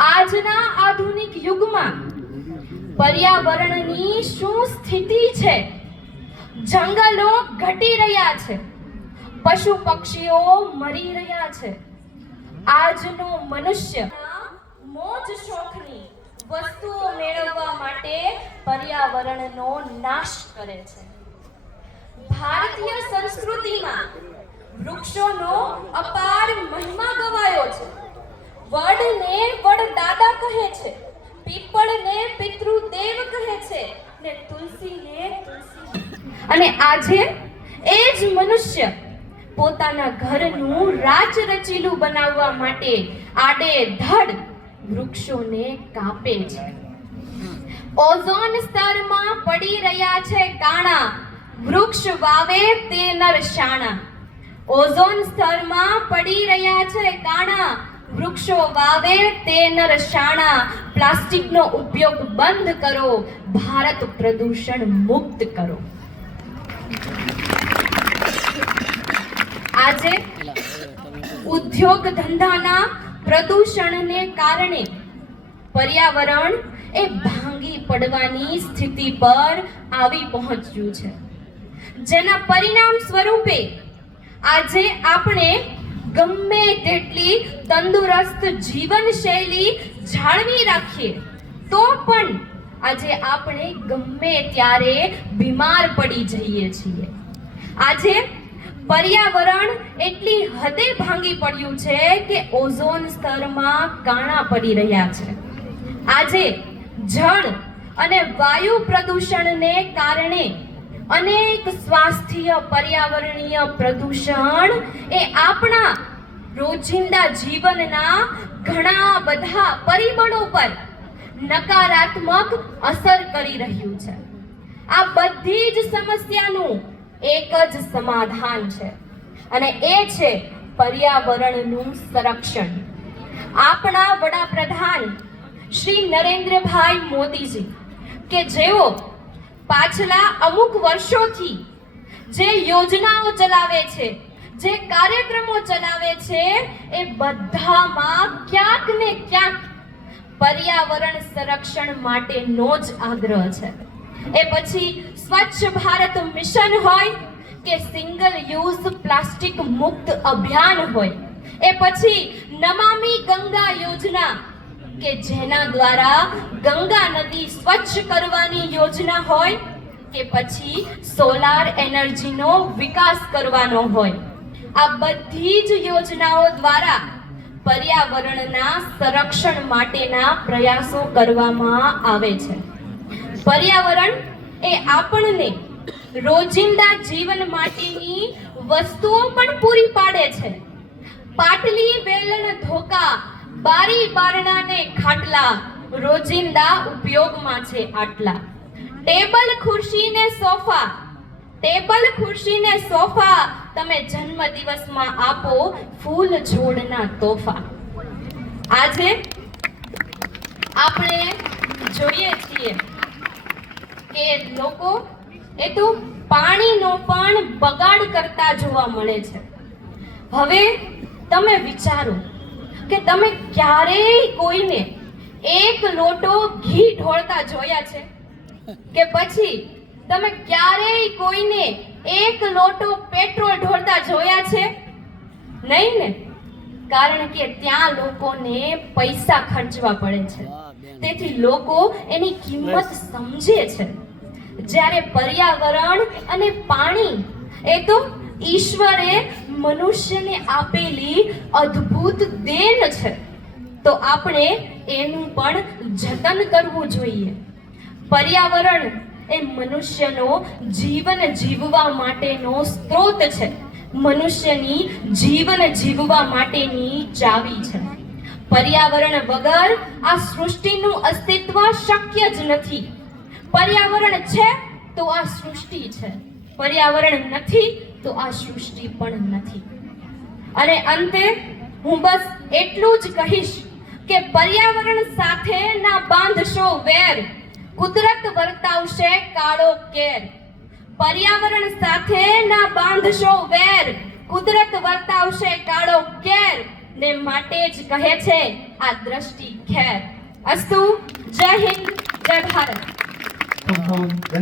આજના આધુનિક યુગમાં પર્યાવરણની શું સ્થિતિ છે? જંગલો ઘટી રહ્યા છે, પશુ પક્ષીઓ મરી રહ્યા છે. આજનો મનુષ્ય મોજ શોખની વસ્તુઓ મેળવવા માટે પર્યાવરણનો નાશ કરે છે. ભારતીય સંસ્કૃતિમાં વૃક્ષોનો અપાર મહિમા ગવાયો છે. વડને વડદાદા કહે છે, પીપળને પિતૃદેવ કહે છે ને તુલસીને તુલસી. અને આજે એ જ મનુષ્ય પોતાના ઘરનું રાચરચીલું બનાવવા માટે આડેધડ વૃક્ષોને કાપે છે. ઓઝોન સ્તરમાં પડી રહ્યા છે કાણા, વૃક્ષ વાવે તે નર શાણા. ઓઝોન સ્તરમાં પડી રહ્યા છે કાણા, વૃક્ષો વાવે તે નર શાણા. પ્લાસ્ટિકનો ઉપયોગ બંધ કરો, ભારત પ્રદૂષણ મુક્ત કરો. આજે ઉદ્યોગ ધંધાના પ્રદૂષણને કારણે પર્યાવરણ એ ભાંગી પડવાની સ્થિતિ પર આવી પહોંચ્યું છે, જેના પરિણામ સ્વરૂપે આજે આપણે ગમે તેટલી તંદુરસ્ત જીવનશૈલી જાળવી રાખીએ તો પણ આજે આપણે ગમે ત્યારે બીમાર પડી જઈએ છીએ. આજે પર્યાવરણ એટલી હદે ભાંગી પડ્યું છે કે ઓઝોન સ્તરમાં કાણા પડી રહ્યા છે. આજે જળ અને વાયુ પ્રદૂષણને કારણે અનેક સ્વાસ્થ્ય પર્યાવરણીય પ્રદૂષણ એ આપણા રોજિંદા જીવનના ઘણા બધા પરિબળો પર નકારાત્મક અસર કરી રહ્યું છે. આ બધી જ સમસ્યાનું એક જ સમાધાન છે અને એ છે પર્યાવરણનું સંરક્ષણ. આપણા વડાપ્રધાન શ્રી નરેન્દ્રભાઈ મોદીજી કે જેઓ પાછલા અમુક વર્ષોથી જે યોજનાઓ ચલાવે છે, જે કાર્યક્રમો ચલાવે છે, એ બધામાં ક્યાંક ને ક્યાંક પર્યાવરણ સંરક્ષણ માટેનો જ આગ્રહ છે. એ પછી સ્વચ્છ ભારત મિશન હોય કે સિંગલ યુઝ પ્લાસ્ટિક મુક્ત અભિયાન હોય, એ પછી નમામિ ગંગા યોજના કે જેના દ્વારા ગંગા નદી સ્વચ્છ કરવાની યોજના હોય, કે પછી સોલાર એનર્જીનો વિકાસ કરવાનો હોય, આ બધી જ યોજનાઓ દ્વારા પર્યાવરણના સંરક્ષણ માટેના પ્રયાસો કરવામાં આવે છે. પર્યાવરણ એ આપણને રોજિંદા જીવન માટેની વસ્તુઓ પણ પૂરી પાડે છે. પાટલી વેલણ ધોકા, બારી બારણા ને ખાટલા રોજિંદા ઉપયોગમાં છે આટલા. ટેબલ ખુરશી ને સોફા, ટેબલ ખુરશી ને સોફા તમે જન્મ દિવસમાં આપો ફૂલ છોડના તોફા. આજે આપણે જોઈએ છીએ કે લોકો એ તો પાણીનો પણ બગાડ કરતા જોવા મળે છે. હવે તમે વિચારો કે તમે ક્યારેય કોઈને એક લોટો ઘી ઢોળતા જોયા છે? કે પછી તમે ક્યારેય કોઈને એક લોટો પેટ્રોલ ઢોળતા જોયા છે? નહીં ને, કારણ કે ત્યાં લોકોને પૈસા ખર્ચવા પડે છે. તેથી લોકો એની કિંમત સમજે છે. જ્યારે પર્યાવરણ અને પાણી એ તો ઈશ્વરે મનુષ્યને આપેલી અદ્ભુત દેન છે, તો આપણે એનું પણ જતન કરવું જોઈએ. પર્યાવરણ એ મનુષ્યનો જીવન જીવવા માટેનો સ્ત્રોત છે, મનુષ્યની જીવન જીવવા માટેની ચાવી છે. પર્યાવરણ વગર આ સૃષ્ટિનું અસ્તિત્વ શક્ય જ નથી. પર્યાવરણ છે તો આ સૃષ્ટિ છે, પર્યાવરણ નથી તો આ સૃષ્ટિ પણ નથી. અને અંતે હું બસ એટલું જ કહીશ કે પર્યાવરણ સાથે ના બાંધશો વેર, કુદરત વર્તાવશે કાળો કેર. પર્યાવરણ સાથે ના બાંધશો વેર, કુદરત વર્તાવશે કાળો કેર. ને માટે જ કહે છે આ દ્રષ્ટિ ખેર. અસ્તુ. જય હિન્દ, જય ભારત. ખૂબ ખૂબ ધન્યવાદ.